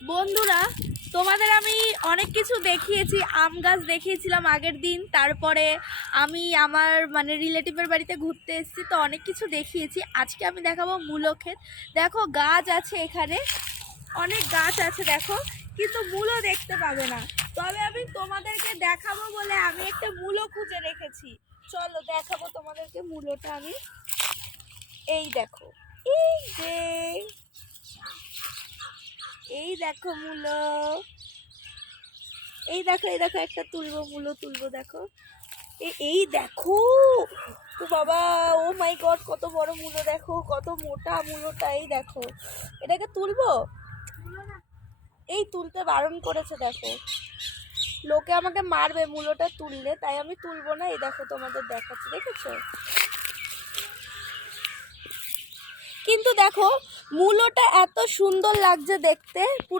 বন্ধুরা, তোমাদের আমি অনেক কিছু দেখিয়েছি। আম গাছ দেখিয়েছিলাম আগের দিন, তারপরে আমি আমার রিলেটিভের বাড়িতে ঘুরতে এসেছি, তো অনেক কিছু দেখিয়েছি। আজকে আমি দেখাবো মূলো ক্ষেত। দেখো গাছ আছে, এখানে অনেক গাছ আছে দেখো, কিন্তু মূলো দেখতে পাবে না। তবে আমি তোমাদেরকে দেখাবো বলে আমি একটা মূলো খুঁজে রেখেছি। চলো দেখাবো তোমাদেরকে মূলোটা আমি। এই দেখো, এই যে, এই দেখো মূলো, এই দেখো, এই দেখো, একটা তুলবো, মূলো তুলবো, দেখো। এই দেখো, ও বাবা, ও মাই গড, কত বড় মূলো, দেখো কত মোটা মূলোটা। এই দেখো, এটাকে তুলবো, এই তুলতে বারণ করেছে দেখো, লোকে আমাকে মারবে মূলোটা তুললে, তাই আমি তুলবো না। এই দেখো তোমাদের দেখাচ্ছি, দেখেছো? কিন্তু দেখো, মূলোটা এত সুন্দর লাগছে দেখতে, পুরো